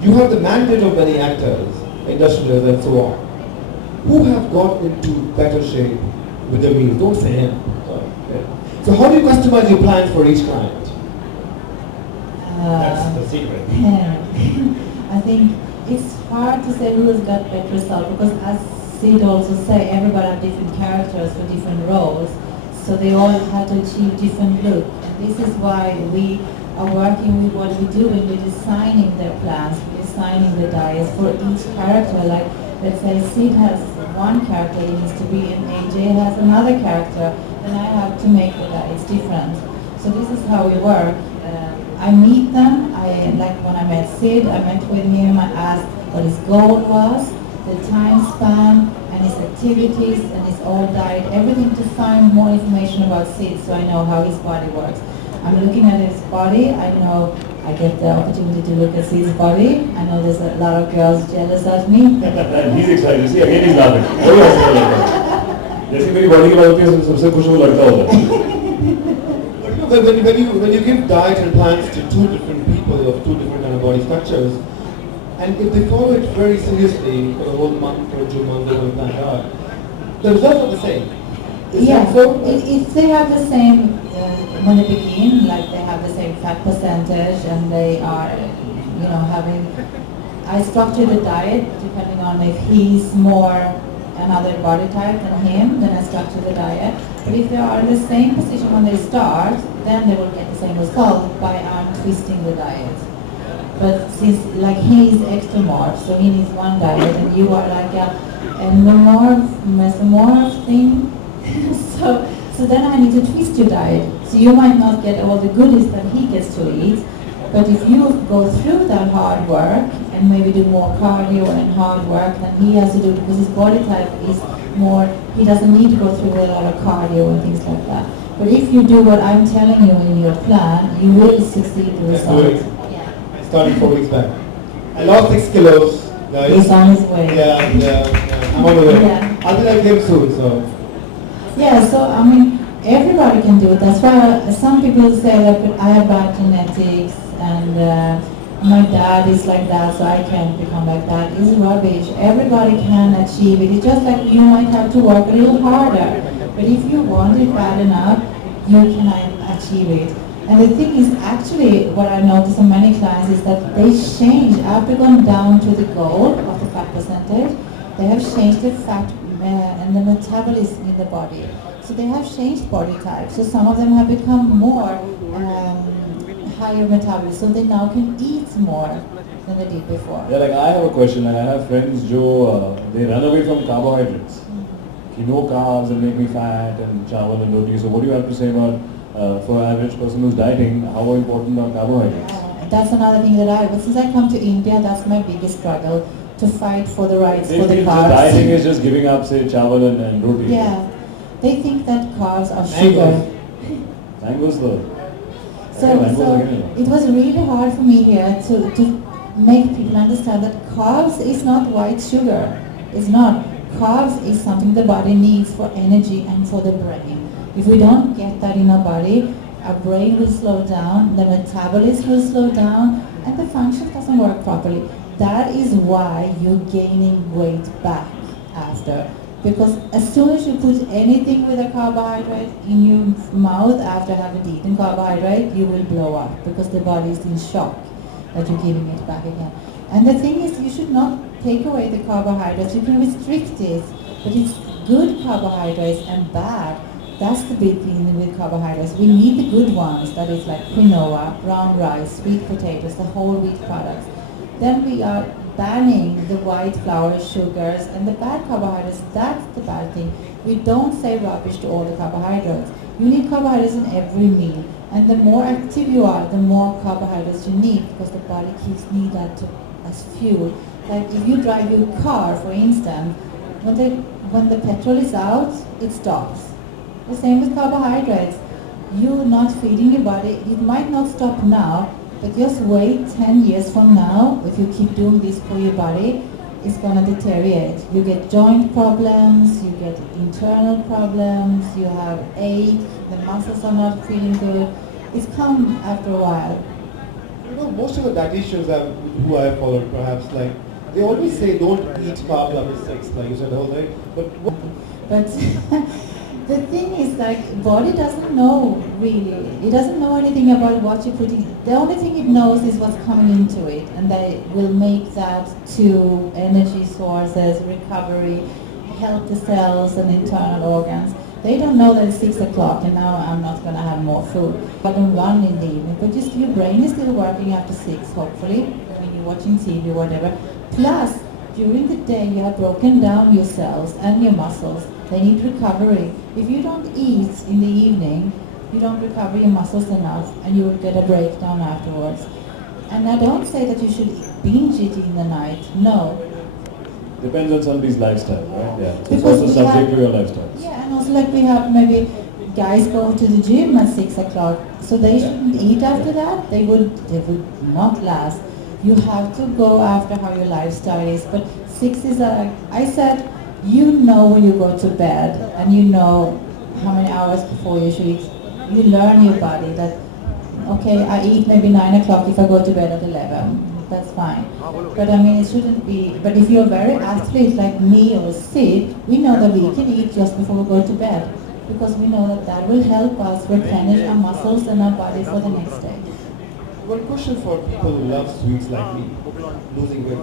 you have the mandate of many actors, industrialists and so on, who have got into better shape with their meals. Don't say him. Okay. So how do you customize your plans for each client? That's the secret. I think it's hard to say who has got better result because as Sid also say, everybody have different characters for different roles, so they all have to achieve different look. And this is why we are working with what we do when we're designing their plans, we're designing the diets for each character. Like, let's say Sid has one character he needs to be, and AJ has another character, then I have to make the diets different. So this is how we work. I meet them, like when I met Sid, I met with him, I asked what his goal was, the time span, and his activities, and his old diet, everything to find more information about Sid so I know how his body works. I'm looking at his body, I know I get the opportunity to look at Sid's body. I know there's a lot of girls jealous of me. He's excited, see again he's laughing. जैसी मेरी body की बात होती है सबसे खुश वो लगता होता है. When you give diet and plans to two different people of two different kind of body structures, and if they follow it very seriously for a whole month or 2 months, they're going to plan out, the results are the same. Yeah, so if they have the same, when they begin, like they have the same fat percentage and they are, having, I structure the diet depending on if he's more another body type than him, then I structure the diet. But if they are in the same position when they start, then they will get the same result by twisting the diet. But since like he is ectomorph, so he needs one diet, and you are like a mesomorph thing, so then I need to twist your diet. So you might not get all the goodies that he gets to eat, but if you go through that hard work and maybe do more cardio and hard work than he has to do because his body type is more, he doesn't need to go through a lot of cardio and things like that. But if you do what I'm telling you in your plan, you will succeed the result. I started 4 weeks back. I lost 6 kilos, guys. He's on his way. Yeah. I'm on the way. Yeah. I'll be like him soon, so. Yeah, so I mean, everybody can do it. That's why some people say that I have bad genetics and my dad is like that, so I can't become like that. It's rubbish. Everybody can achieve it. It's just like you might have to work a little harder. But if you want it bad enough, you can achieve it. And the thing is, actually, what I noticed in many clients is that they change, after going down to the goal of the fat percentage, they have changed the fat and the metabolism in the body. So they have changed body types. So some of them have become more higher metabolism, so they now can eat more than they did before. Yeah, like I have a question, and I have friends who they run away from carbohydrates. No carbs will make me fat and chawal and roti. So what do you have to say about for an average person who's dieting, how important are carbohydrates? That's another thing that but since I come to India, that's my biggest struggle, to fight for the rights for the carbs. Dieting is just giving up, say, chawal and roti. Yeah, they think that carbs are sugar. Mangoes though. So it was really hard for me here to make people understand that carbs is not white sugar. It's not. Carbs is something the body needs for energy and for the brain. If we don't get that in our body, our brain will slow down, the metabolism will slow down, and the function doesn't work properly. That is why you're gaining weight back after. Because as soon as you put anything with a carbohydrate in your mouth after having eaten carbohydrate, you will blow up because the body is in shock that you're giving it back again. And the thing is, you should not take away the carbohydrates. You can restrict it, but it's good carbohydrates and bad. That's the big thing with carbohydrates. We need the good ones, that is like quinoa, brown rice, sweet potatoes, the whole wheat products. Then we are banning the white flour sugars and the bad carbohydrates. That's the bad thing. We don't say rubbish to all the carbohydrates. You need carbohydrates in every meal. And the more active you are, the more carbohydrates you need, because the body needs that as fuel. Like if you drive your car, for instance, when the petrol is out, it stops. The same with carbohydrates. You're not feeding your body. It might not stop now, but just wait 10 years from now. If you keep doing this for your body, it's going to deteriorate. You get joint problems, you get internal problems, you have ache, the muscles are not feeling good. It's come after a while. know, most of the dietitians who I have followed, perhaps, like, they always say don't eat carbs after 6, like you said the whole day. But the thing is, like, body doesn't know really. It doesn't know anything about what you're putting. The only thing it knows is what's coming into it, and they will make that to energy sources, recovery, help the cells and internal organs. They don't know that it's 6 o'clock and now I'm not going to have more food. But on 1 in the evening, but just your brain is still working after 6, hopefully, when you're watching TV or whatever. Plus, during the day you have broken down your cells and your muscles. They need recovery. If you don't eat in the evening, you don't recover your muscles enough and you will get a breakdown afterwards. And I don't say that you should binge eat in the night, no. Depends on somebody's lifestyle, right? Yeah. It's Because also subject to your lifestyle. Yeah, and also like we have maybe guys go to the gym at 6 o'clock, so they shouldn't eat after that. They would not last. You have to go after how your lifestyle is. But 6 is I said, you know when you go to bed and you know how many hours before you should eat. You learn your body that, okay, I eat maybe 9 o'clock if I go to bed at 11. That's fine. But I mean, it shouldn't be, but if you're very athlete like me or Sid, we know that we can eat just before we go to bed because we know that that will help us replenish our muscles and our body for the next day. One question for people who love sweets like me, losing weight.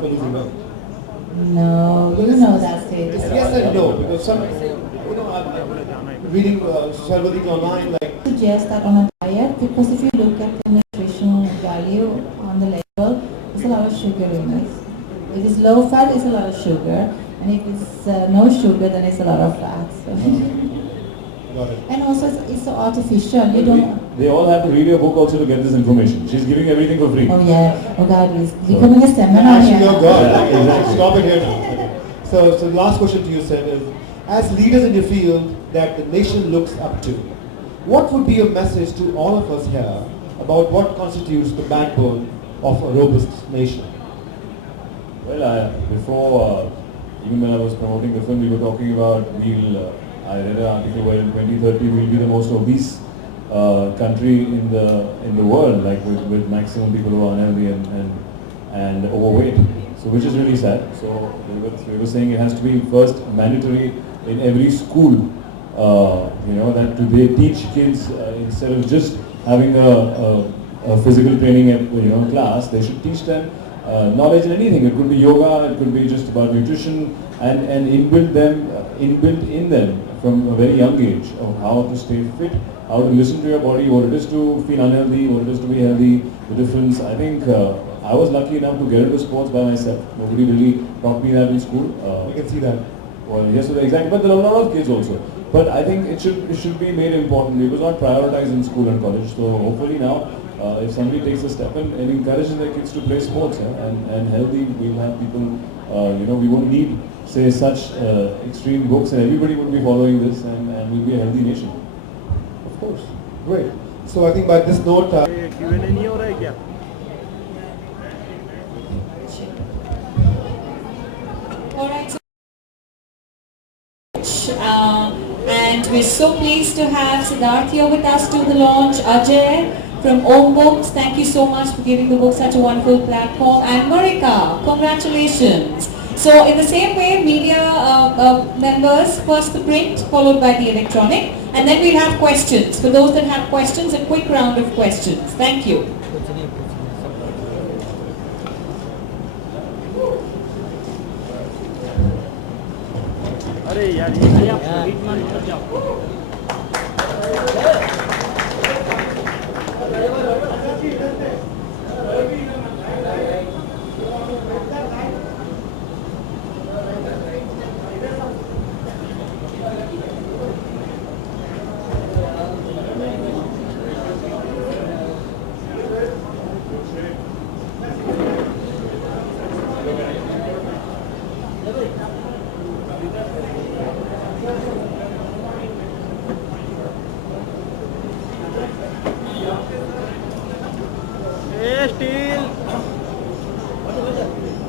No, you know that's it. Yes and no, because some, I'm reading Sarvadik online, like, Suggest that on a diet because if you look at the nutritional value on the label, there's a lot of sugar in it. If it's low fat, it's a lot of sugar, and if it's no sugar, then it's a lot of fat. So. got it. And also, it's so artificial. You don't. They all have to read your book also to get this information. She's giving everything for free. Oh yeah. Oh God, it's becoming a seminar Actually, here. oh God, exactly. Stop it here now. So the last question to you, Sid, is, as leaders in your field that the nation looks up to, what would be your message to all of us here about what constitutes the backbone of a robust nation? Well, before, even when I was promoting the film, we were talking about I read an article where in 2030 we'll be the most obese country in the world, like with maximum people who are unhealthy and overweight. So which is really sad. So we were saying it has to be first mandatory in every school. That they teach kids instead of just having a physical training at class, they should teach them knowledge in anything. It could be yoga, it could be just about nutrition, and inbuilt in them from a very young age of how to stay fit, how to listen to your body, what it is to feel unhealthy, what it is to be healthy, the difference. I think I was lucky enough to get into sports by myself. Nobody really taught me that in school. You can see that. Well, yes, exactly. But there are a lot of kids also. But I think it should be made important. It was not prioritized in school and college. So hopefully now, if somebody takes a step and encourages their kids to play sports and healthy, we'll have people. We won't need say such extreme books, and everybody would be following this, and we'll be a healthy nation. Of course. Great. So I think by this note. All right. And we're so pleased to have Siddharth here with us to the launch. Ajay from Om Books, thank you so much for giving the book such a wonderful platform. And Marika, congratulations. So in the same way, media members, first the print, followed by the electronic, and then we'll have questions. For those that have questions, a quick round of questions. Thank you.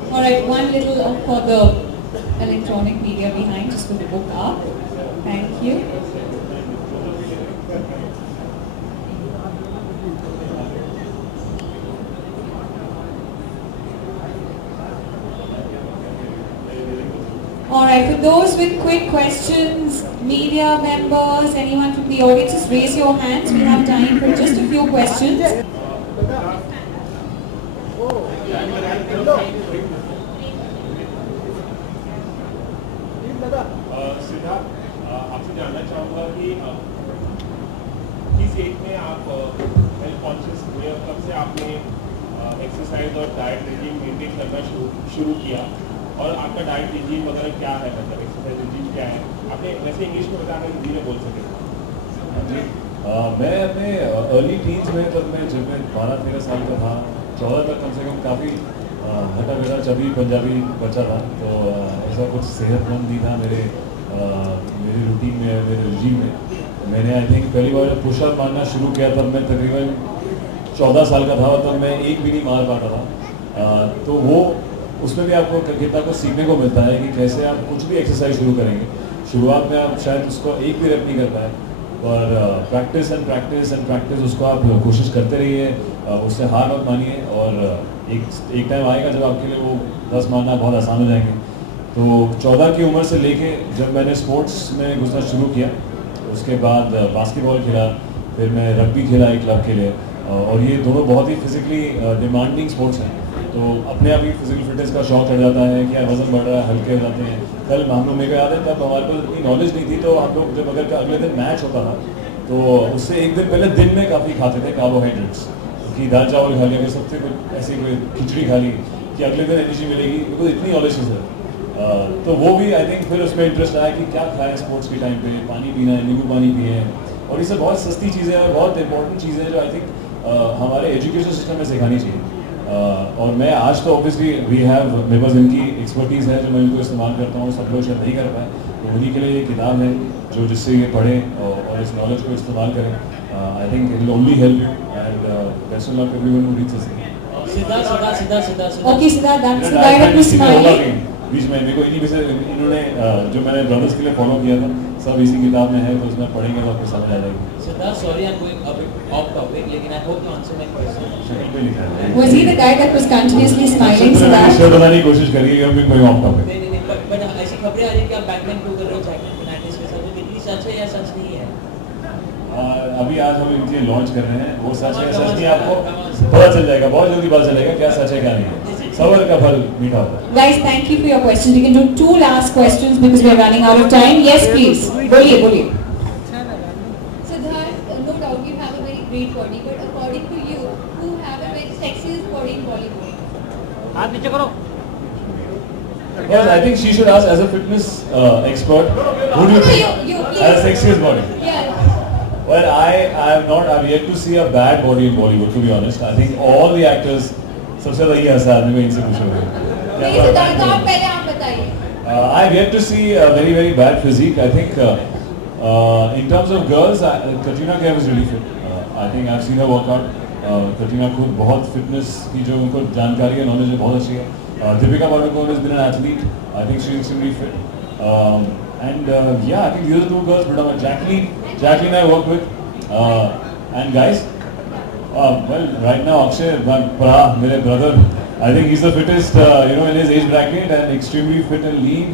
All right, one little for the electronic media behind, just put the book up. Thank you. Alright, for those with quick questions, media members, anyone from the audience, just raise your hands. We have time for just a few questions. Siddharth, आपसे जानना चाहूँगा कि किस as में आप health conscious हुए और कब से आपने एक्सरसाइज और डाइट रेजिम मेंटेन करना शुरू किया और आपका डाइट रेजिम वगैरह क्या है, मतलब एक्सरसाइज रेजिम क्या है? आपने वैसे इंग्लिश में बताया, हिंदी में बोल सके। मैं अपने अर्ली टीन्स में जब मैं 12-13 साल का था, 14 तक कम से कम काफ़ी हटा मेरा चबी पंजाबी बच्चा था, तो ऐसा कुछ सेहतमंद नहीं था मेरी रूटीन में, मेरे रिजीम में। मैंने आई थिंक पहली बार जब पुशअप मारना शुरू किया तब मैं तकरीबन 14 साल का था, तब मैं एक भी नहीं मार पाता था। तो वो उसमें भी आपको कितना कुछ सीखने को मिलता है कि कैसे आप कुछ भी एक्सरसाइज शुरू करेंगे। शुरुआत में आप शायद उसको एक भी रेप नहीं कर पाए, और practice and practice and practice उसको आप कोशिश करते रहिए, उससे हार मत मानिए, और एक टाइम आएगा जब आपके लिए वो 10 मारना बहुत आसान हो जाएंगे। तो 14 की उम्र से लेके जब मैंने स्पोर्ट्स में घुसना शुरू किया, उसके बाद बास्केटबॉल खेला, फिर मैं रग्बी खेला एक क्लब के लिए, और ये दोनों बहुत ही फिजिकली डिमांडिंग स्पोर्ट्स हैं। तो अपने आप ही फिजिकल फिटनेस का शौक चढ़ जाता है कि यार वजन बढ़ रहा है, हल्के हो जाते हैं। कल हम लोग, मेरे को याद है तब हमारे पास इतनी नॉलेज नहीं थी, तो हम लोग जब अगर अगले दिन मैच होता था तो उससे एक दिन पहले दिन में काफ़ी खाते थे कार्बोहाइड्रेट्स, कि दाल चावल खा लिया, सबसे कुछ ऐसी कोई खिचड़ी खा ली कि अगले दिन एनर्जी मिलेगी, बिकॉज इतनी नॉलेज है सर। तो वो भी आई थिंक फिर उसमें इंटरेस्ट आया कि क्या खाएं स्पोर्ट्स के टाइम पे, पानी पीना है, नींबू पानी पिए, और ये सब बहुत सस्ती चीज़ें हैं और बहुत इंपॉर्टेंट चीज़ें हैं जो आई थिंक हमारे एजुकेशन सिस्टम में सिखानी चाहिए। और मैं आज तो ऑब्वियसली वी हैव, मेरे पास इनकी एक्सपर्टीज़ है जो मैं इनको इस्तेमाल करता हूँ, सब लोग शायद नहीं कर पाए, तो उन्हीं के लिए ये किताब है जो जिससे ये पढ़ें और इस नॉलेज को इस्तेमाल करें। I think it will only help you, and best of luck everyone who reads this. Okay, Siddharth, that's the guy that was smiling. बीच में मेरे को इन्हीं में से इन्होंने जो मैंने ब्रदर्स के लिए फॉलो किया था, सब इसी किताब में है, तो उसमें पढ़ेंगे तो आपको समझ आ जाएगी। Siddharth, sorry I'm going a bit off topic, लेकिन I hope you answer my question. शक्ल पे लिखा है। Was he the guy that was continuously smiling, Siddharth? Shirt बनाने की कोशिश करिए, हम भी कोई ऑफ टॉपिक। नहीं, but ऐसी खबरें आ रही है कि आप बैटमैन प्रूव कर रहे हो जैकलिन फर्नांडिस के साथ, वो कितनी सच है या सच नहीं है? अभी आज हम इनके लॉन्च कर रहे हैं, वो सच है सच नहीं आपको पता चल जाएगा, बहुत जल्दी पता चलेगा क्या सच है क्या नहीं है। सबर का फल मीठा होता है। Guys, thank you for your questions. We can do 2 last questions because we are running out of time. Yes, please. बोलिए. Siddharth, no doubt you have a very great body, but according to you, who have a very sexiest body in Bollywood? हाथ नीचे करो। Well, I think she should ask as a fitness expert. Who do you think You, has the sexiest body? Yeah. Well, I've yet to see a bad body in Bollywood, to be honest. I think all the actors, सबसे ज़्यादा ये हंसा आदमी को इनसे पूछोगे। नहीं सिद्धार्थ, आप पहले आप बताइए। I've yet to see a very very bad physique. I think in terms of girls, Katrina Kaif is really fit. I think I've seen her work out. Katrina खुद बहुत fitness की जो उनको जानकारी है, knowledge है, बहुत अच्छी है। Deepika Padukone has been an athlete. I think she's extremely fit. And yeah, I think these are 2 girls, but Jacqueline I work with. And guys, well, right now Akshay Pra, my brother, I think he's the fittest, in his age bracket, and extremely fit and lean.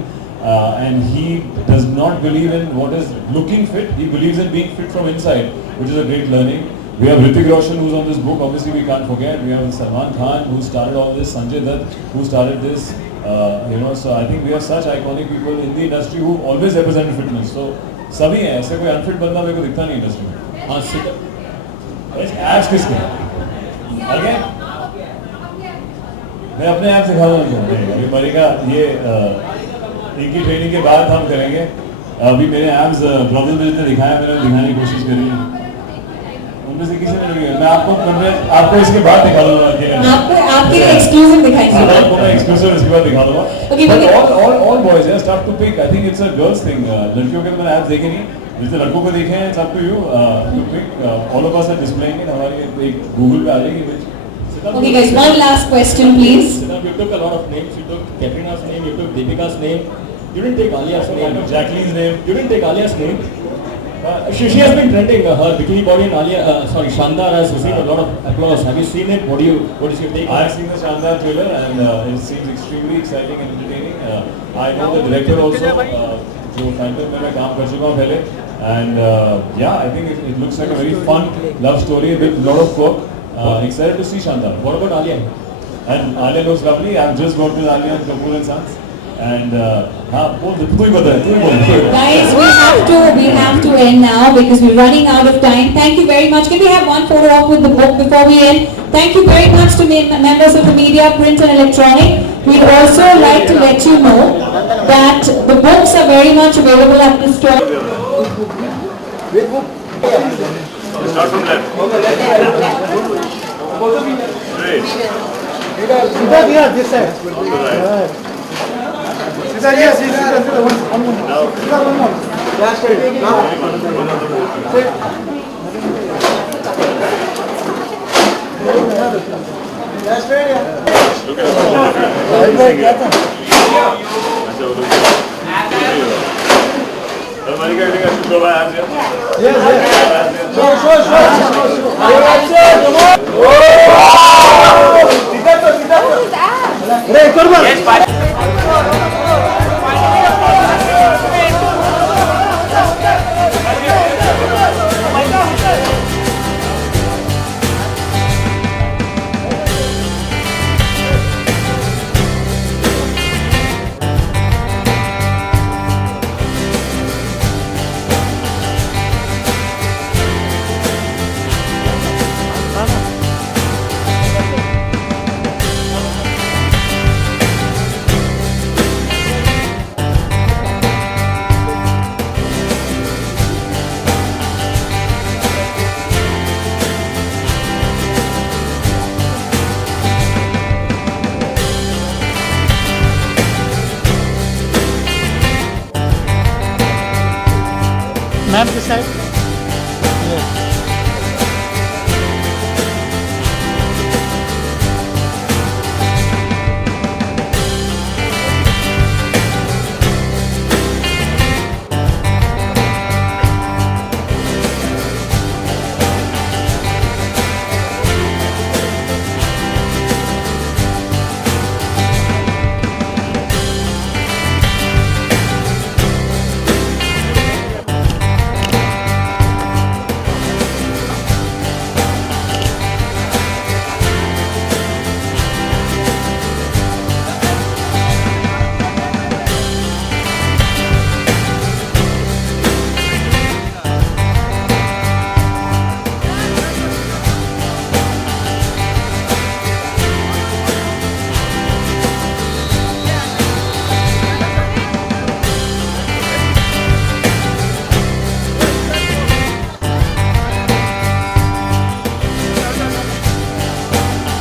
And he does not believe in what is looking fit. He believes in being fit from inside, which is a great learning. We have Hrithik Roshan, who's on this book. Obviously, we can't forget. We have Salman Khan, who started all this. Sanjay Dutt, who started this. So I think we have such iconic people in the industry who always represent fitness. So सभी हैं, ऐसे कोई unfit बंदा मेरे को दिखता नहीं industry में। हाँ, एब्स किसके? आगे मैं अपने आप सिखा दूँगा। अभी मरिका ये इनकी ट्रेनिंग के बाद हम करेंगे। अभी मेरे एब्स ब्रदर में जितने दिखाया, मैंने दिखाने की कोशिश करी है, उनमें से किसी ने नहीं। मैं आपको इसके बाद दिखा दूंगा, आपके लिए एक्सक्लूसिव दिखाएंगे। आपको मैं एक्सक्लूसिव इसके बाद दिखा दूंगा। But all boys, it's tough to pick. I think it's a girls thing. लड़कियों के मैंने एब्स देखे नहीं, जितने लड़कों को देखे हैं, it's up to you to pick. All of us are displaying it. हमारी एक Google पे आ जाएगी। Okay guys, one last question please. Siddharth, you took a lot of names. You took Katrina's name, you took Deepika's name. You didn't take Alia's name. Jacqueline's name. You didn't take Alia's name. She has been trending. Her bikini body and Shandar has received a lot of applause. Have you seen it? What is your take on it? I've seen the Shandar trailer and it seems extremely exciting and entertaining. I know the director also, जो Phantom में मैं काम कर चुका हूँ पहले, and yeah, I think it looks like a very fun love story with a lot of work. Excited to see Shandar. What about Alia? And Alia looks lovely. I've just worked with Alia and Kapoor and Sons. And Guys, we have to end now because we're running out of time. Thank you very much. Can we have one photo op with the book before we end? Thank you very much to members of the media, print and electronic. We'd also like to let you know that the books are very much available at the store. Start from left. Great. This side. On the right. Yes, one more. Last Look at it. Monica, I think I should go by hands here. Yes. Ma'am, this side.